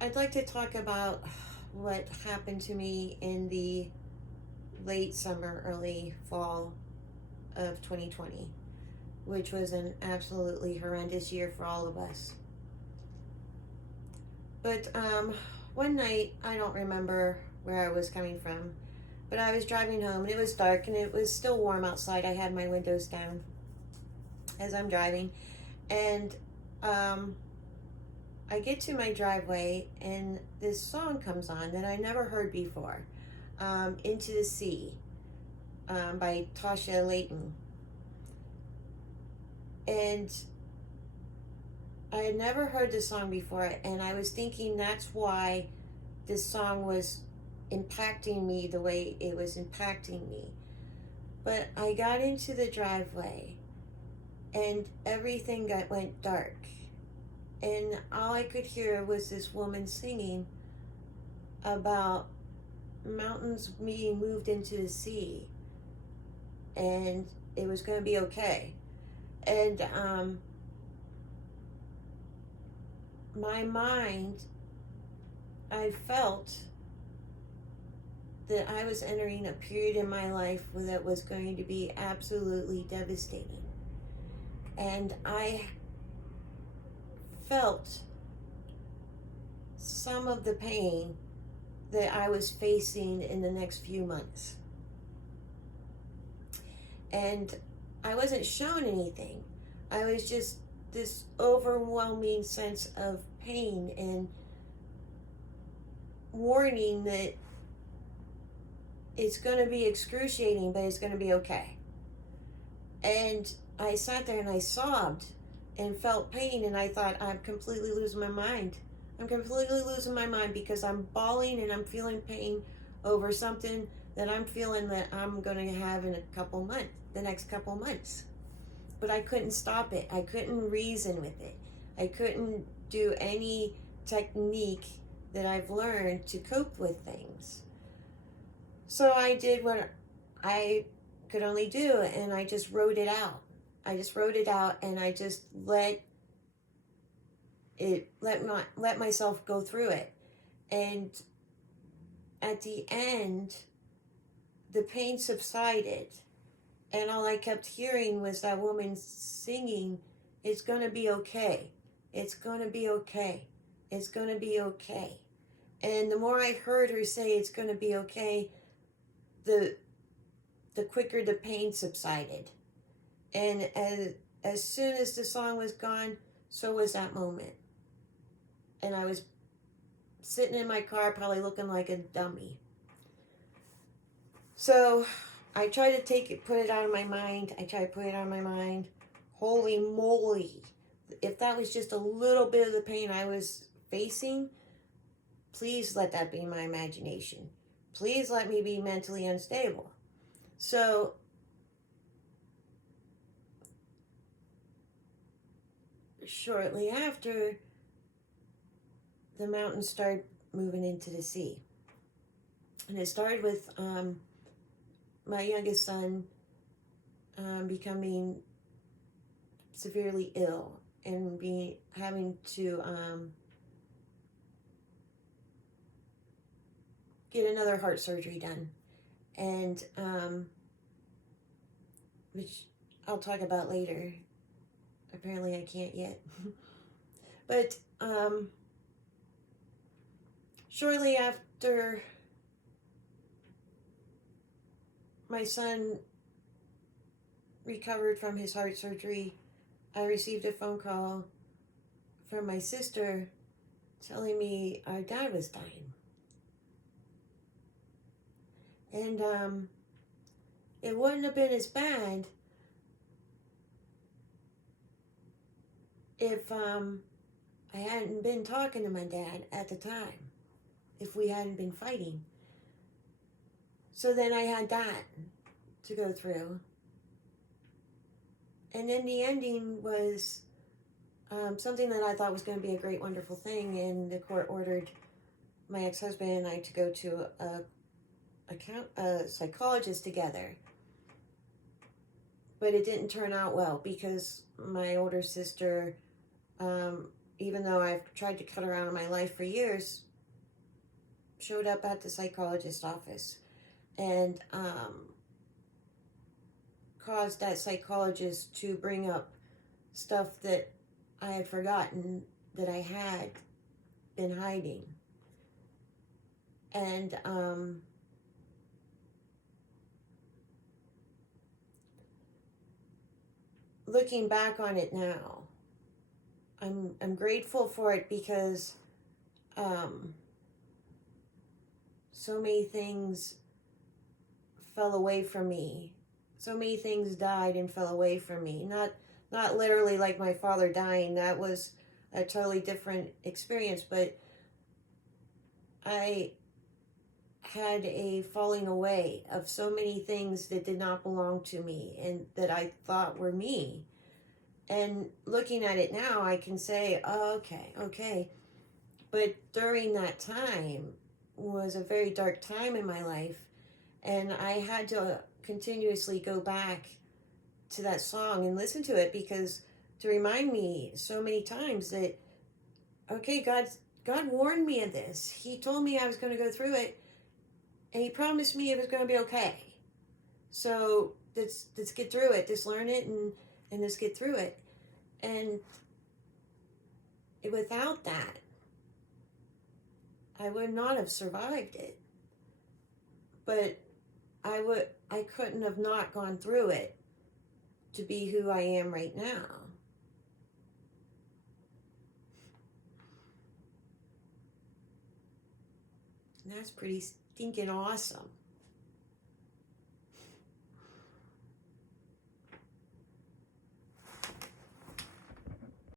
I'd like to talk about what happened to me in the late summer, early fall of 2020, which was an absolutely horrendous year for all of us. But one night, I don't remember where I was coming from, but I was driving home and it was dark and it was still warm outside. I had my windows down as I'm driving, and um, I get to my driveway and this song comes on that I never heard before, Into the Sea, by Tasha Layton. And I had never heard this song before, and I was thinking that's why this song was impacting me the way it was impacting me. But I got into the driveway and went dark. And all I could hear was this woman singing about mountains being moved into the sea, and it was going to be okay. And my mind, I felt that I was entering a period in my life that was going to be absolutely devastating. And I felt some of the pain that I was facing in the next few months. And I wasn't shown anything. I was just this overwhelming sense of pain and warning that it's going to be excruciating, but it's going to be okay. And I sat there and I sobbed and felt pain, and I thought, I'm completely losing my mind. I'm completely losing my mind because I'm bawling and I'm feeling pain over something that I'm feeling that I'm going to have in the next couple months. But I couldn't stop it. I couldn't reason with it. I couldn't do any technique that I've learned to cope with things. So I did what I could only do, and I just wrote it out. And I just let myself go through it. And at the end, the pain subsided, and all I kept hearing was that woman singing, "It's gonna be okay. It's gonna be okay. It's gonna be okay." And the more I heard her say it's gonna be okay, the quicker the pain subsided. And as soon as the song was gone, so was that moment. And I was sitting in my car, probably looking like a dummy. So I try to put it out of my mind. Holy moly. If that was just a little bit of the pain I was facing, please let that be my imagination. Please let me be mentally unstable. So shortly after, the mountains started moving into the sea. And it started with my youngest son becoming severely ill and having to get another heart surgery done, and which I'll talk about later. Apparently I can't yet. But shortly after my son recovered from his heart surgery, I received a phone call from my sister telling me our dad was dying. And it wouldn't have been as bad if I hadn't been talking to my dad at the time, if we hadn't been fighting. So then I had that to go through. And then the ending was something that I thought was going to be a great, wonderful thing, and the court ordered my ex-husband and I to go to a psychologist together. But it didn't turn out well because my older sister even though I've tried to cut her out of my life for years, showed up at the psychologist's office and caused that psychologist to bring up stuff that I had forgotten that I had been hiding. And looking back on it now, I'm grateful for it because so many things fell away from me. So many things died and fell away from me. Not literally like my father dying. That was a totally different experience, but I had a falling away of so many things that did not belong to me and that I thought were me. And looking at it now, I can say, oh, okay. But during that time was a very dark time in my life, and I had to continuously go back to that song and listen to it because to remind me so many times that, okay, God warned me of this. He told me I was going to go through it, and He promised me it was going to be okay. So let's get through it. Let's learn it and let's get through it. And without that, I would not have survived it. But I couldn't have not gone through it to be who I am right now. And that's pretty stinking awesome.